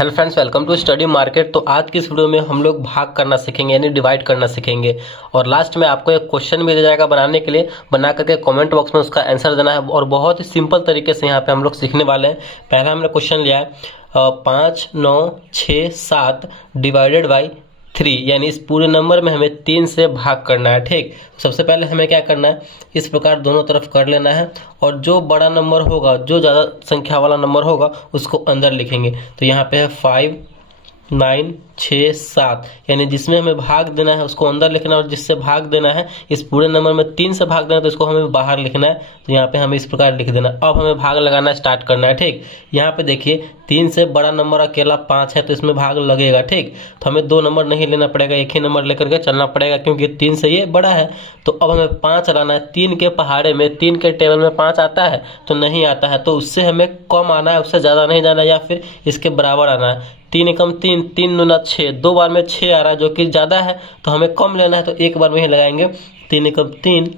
Hello friends, welcome to Study Market. तो आज की इस वीडियो में हम लोग भाग करना सीखेंगे, यानी डिवाइड करना सीखेंगे। और लास्ट में आपको एक क्वेश्चन मिल जाएगा बनाने के लिए, बना करके कमेंट बॉक्स में उसका आंसर देना है। और बहुत ही सिंपल तरीके से यहाँ पे हम लोग सीखने वाले हैं। पहला हमने क्वेश्चन लिया है 5, 9, 6, 7 डिवाइडेड बाई 3, यानी इस पूरे नंबर में हमें 3 से भाग करना है। ठीक, सबसे पहले हमें क्या करना है, इस प्रकार दोनों तरफ कर लेना है। और जो बड़ा नंबर होगा, जो ज़्यादा संख्या वाला नंबर होगा, उसको अंदर लिखेंगे। तो यहाँ पे है 5, 9, 6, 7, यानी जिसमें हमें भाग देना है उसको अंदर लिखना है, और जिससे भाग देना है, इस पूरे नंबर में 3 से भाग देना है तो इसको हमें बाहर लिखना है। तो यहाँ पे हमें इस प्रकार लिख देना। अब हमें भाग लगाना स्टार्ट करना है। ठीक, यहाँ पे देखिए 3 से बड़ा नंबर अकेला 5 है, तो इसमें भाग लगेगा। ठीक, तो हमें 2 नंबर नहीं लेना पड़ेगा, एक ही नंबर लेकर के चलना पड़ेगा, क्योंकि 3 से ये बड़ा है। तो अब हमें 5 लाना है। 3 के पहाड़े में, 3 के टेबल में 5 आता है तो नहीं आता है, तो उससे हमें कम आना है, उससे ज़्यादा नहीं जाना है, या फिर इसके बराबर आना है। 3 एकम 3, 3 दूना 6, 2 बार में 6 आ रहा है, जो कि ज़्यादा है, तो हमें कम लेना है, तो एक बार में ही लगाएंगे। 3 एकम 3,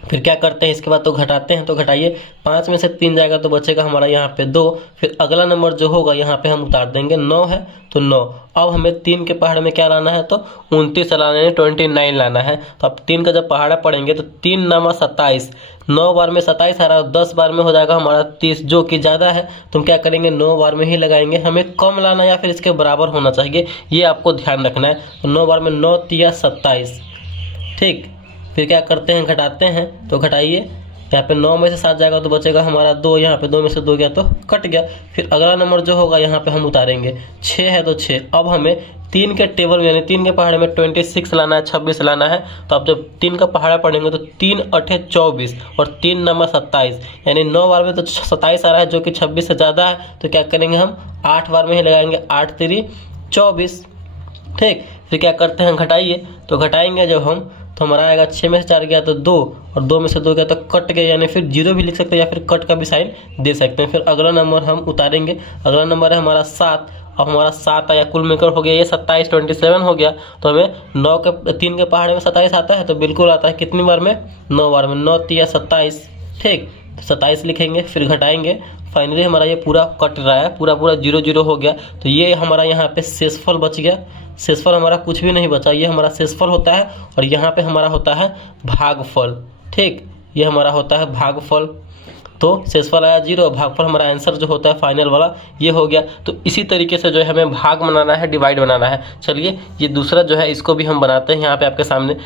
फिर क्या करते हैं, इसके बाद तो घटाते हैं। तो घटाइए, 5 में से 3 जाएगा तो बचेगा हमारा यहाँ पे 2। फिर अगला नंबर जो होगा यहाँ पे हम उतार देंगे। 9 है तो 9। अब हमें 3 के पहाड़ में क्या लाना है, तो 29 लाना है, 29 लाना है। तो अब 3 का जब पहाड़ा पड़ेंगे तो 3 नामा 27, 9 बार में 27 आ रहा है, 10 बार में हो जाएगा हमारा 30, जो कि ज़्यादा है। तो हम क्या करेंगे, 9 बार में ही लगाएंगे। हमें कम लाना या फिर इसके बराबर होना चाहिए, ये आपको ध्यान रखना है। तो 9 बार में 9 तिया 27। ठीक, फिर क्या करते हैं, घटाते हैं। तो घटाइए, यहाँ पे 9 में से 7 जाएगा तो बचेगा हमारा 2, यहाँ पे 2 में से 2 गया तो कट गया। फिर अगला नंबर जो होगा यहाँ पे हम उतारेंगे। 6 है तो 6। अब हमें 3 के टेबल में, यानी 3 के पहाड़े में 26 लाना है, 26 लाना है। तो अब जब 3 का पहाड़ा पढ़ेंगे तो 3 अठे 24 और 3 नंबर 27, यानी 9 बार में तो 27 आ रहा है, जो कि 26 से ज़्यादा है। तो क्या करेंगे, हम 8 बार में ही लगाएंगे। 8 तिरी 24। ठीक, फिर क्या करते हैं, घटाइए। तो घटाएंगे जब हम, तो हमारा आएगा 6 में से 4 गया तो 2, और 2 में से 2 गया तो कट गया, यानी फिर 0 भी लिख सकते हैं, या फिर कट का भी साइन दे सकते हैं। फिर अगला नंबर हम उतारेंगे। अगला नंबर है हमारा 7। अब हमारा 7 आया, कुल मिलकर हो गया ये 27, 27 हो गया। तो हमें 9 के 3 के पहाड़े में 27 आता है, तो बिल्कुल आता है। कितनी बार में, 9 बार में। 9 तिया 27। ठीक, तो 27 लिखेंगे, फिर घटाएंगे। फाइनली हमारा ये पूरा कट रहा है, पूरा 0 0 हो गया। तो ये हमारा यहाँ पे शेषफल बच गया। शेषफल हमारा कुछ भी नहीं बचा, ये हमारा शेषफल होता है। और यहाँ पे हमारा होता है भागफल। ठीक, ये हमारा होता है भागफल। तो शेषफल आया 0, भागफल हमारा आंसर जो होता है फाइनल वाला, ये हो गया। तो इसी तरीके से जो है हमें भाग बनाना है, डिवाइड बनाना है। चलिए, ये दूसरा जो है इसको भी हम बनाते हैं यहाँ पे आपके सामने।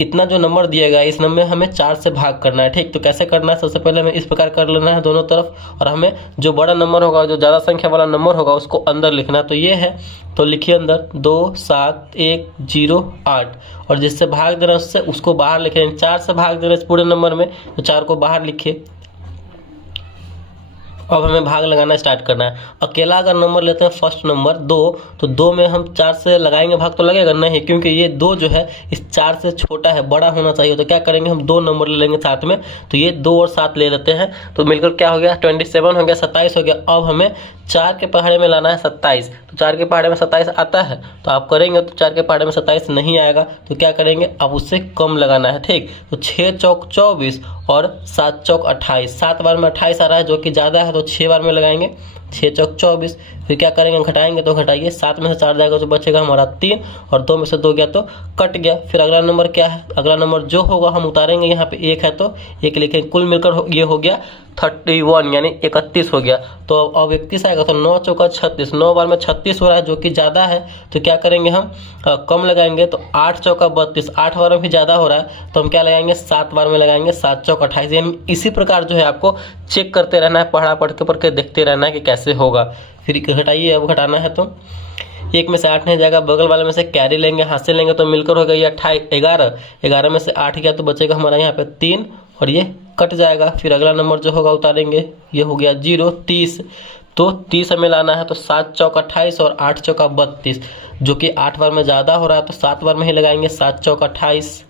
इतना जो नंबर दिया गया है, इस नंबर में हमें 4 से भाग करना है। ठीक, तो कैसे करना है, सबसे पहले हमें इस प्रकार कर लेना है दोनों तरफ, और हमें जो बड़ा नंबर होगा, जो ज़्यादा संख्या वाला नंबर होगा, उसको अंदर लिखना है। तो ये है, तो लिखिए अंदर 2, 7, 1, 0, 8, और जिससे भाग देना उससे उसको बाहर लिखें। 4 से भाग देना इस पूरे नंबर में, तो 4 को बाहर लिखिए। अब हमें भाग लगाना स्टार्ट करना है। अकेला अगर नंबर लेते हैं, फर्स्ट नंबर 2, तो 2 में हम 4 से लगाएंगे भाग, तो लगेगा नहीं, क्योंकि ये 2 जो है इस 4 से छोटा है, बड़ा होना चाहिए। तो क्या करेंगे, हम 2 नंबर ले लेंगे साथ में। तो ये 2 और 7 ले लेते हैं, तो मिलकर क्या हो गया, 27 हो गया, 27 हो गया। अब हमें 4 के पहाड़े में लाना है 27। तो 4 के पहाड़े में 27 आता है, तो आप करेंगे तो 4 के पहाड़े में 27 नहीं आएगा। तो क्या करेंगे, अब उससे कम लगाना है। ठीक, तो 6 चौक 24 और 7 चौक 28। 7 बार में 28 आ रहा है, जो कि ज़्यादा है, तो 6 बार में लगाएंगे। 6 चौक 24। फिर क्या करेंगे, घटाएंगे। तो घटाइए, 7 में से 4 जाएगा तो बचेगा हमारा 3, और 2 में से 2 गया तो कट गया। फिर अगला नंबर क्या है, अगला नंबर जो होगा हम उतारेंगे। यहाँ पे 1 है तो 1 लिखेंगे। कुल मिलकर ये हो गया 31, यानी 31 हो गया। तो अब 31 आएगा, तो 9 चौका 36, 9 बार में 36 हो रहा है, जो कि ज़्यादा है। तो क्या करेंगे, हम कम लगाएंगे। तो 8 चौका 32, 8 बार में भी ज़्यादा हो रहा है, तो हम क्या लगाएंगे, 7 बार में लगाएंगे। 7 चौक 28। यानी इसी प्रकार जो है आपको चेक करते रहना है, पढ़ के देखते रहना है कि कैसे होगा। फिर घटाइए, अब घटाना है तो 1 में से 8 नहीं जाएगा, बगल वाले में से कैरी लेंगे, हाथ से लेंगे, तो मिलकर हो गई 11। 11 में से 8 गया तो बचेगा हमारा यहाँ पे 3, और ये कट जाएगा। फिर अगला नंबर जो होगा उतारेंगे, ये हो गया 0, 30। तो 30 हमें लाना है। तो 7 चौक 28 और 8 चौका 32, जो कि 8 बार में ज़्यादा हो रहा है, तो 7 बार में ही लगाएंगे। 7 चौक 28।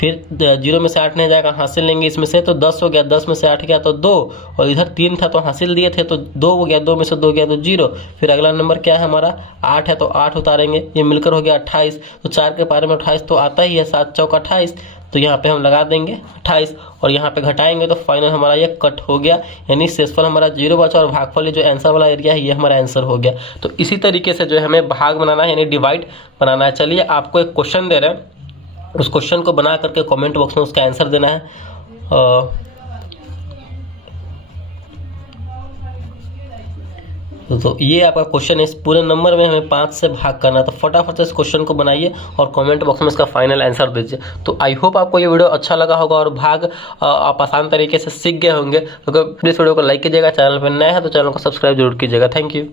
फिर 0 में से 8 नहीं जाएगा, हासिल लेंगे इसमें से तो 10 हो गया, 10 में से 8 गया तो 2, और इधर 3 था तो हासिल दिए थे तो 2 हो गया, 2 में से 2 गया तो 0। फिर अगला नंबर क्या है हमारा 8 है तो 8 उतारेंगे, ये मिलकर हो गया 28। तो 4 के पारे में 28 तो आता ही है, 7 चौक 28, तो यहाँ पे हम लगा देंगे 28 और यहाँ पे घटाएंगे तो फाइनल हमारा ये कट हो गया, यानी शेषफल हमारा 0 बचा और भागफल ये जो आंसर वाला एरिया है ये हमारा आंसर हो गया। तो इसी तरीके से जो है हमें भाग बनाना है यानी डिवाइड बनाना है। चलिए आपको एक क्वेश्चन दे रहे हैं, उस क्वेश्चन को बना करके कमेंट बॉक्स में उसका आंसर देना है। तो ये आपका क्वेश्चन है, इस पूरे नंबर में हमें 5 से भाग करना है। तो फटाफट से इस क्वेश्चन को बनाइए और कमेंट बॉक्स में इसका फाइनल आंसर दीजिए। तो आई होप आपको ये वीडियो अच्छा लगा होगा और भाग आप आसान तरीके से सीख गए होंगे। तो प्लीज़ वीडियो को लाइक कीजिएगा, चैनल पर नए हैं तो चैनल को सब्सक्राइब जरूर कीजिएगा। Thank you.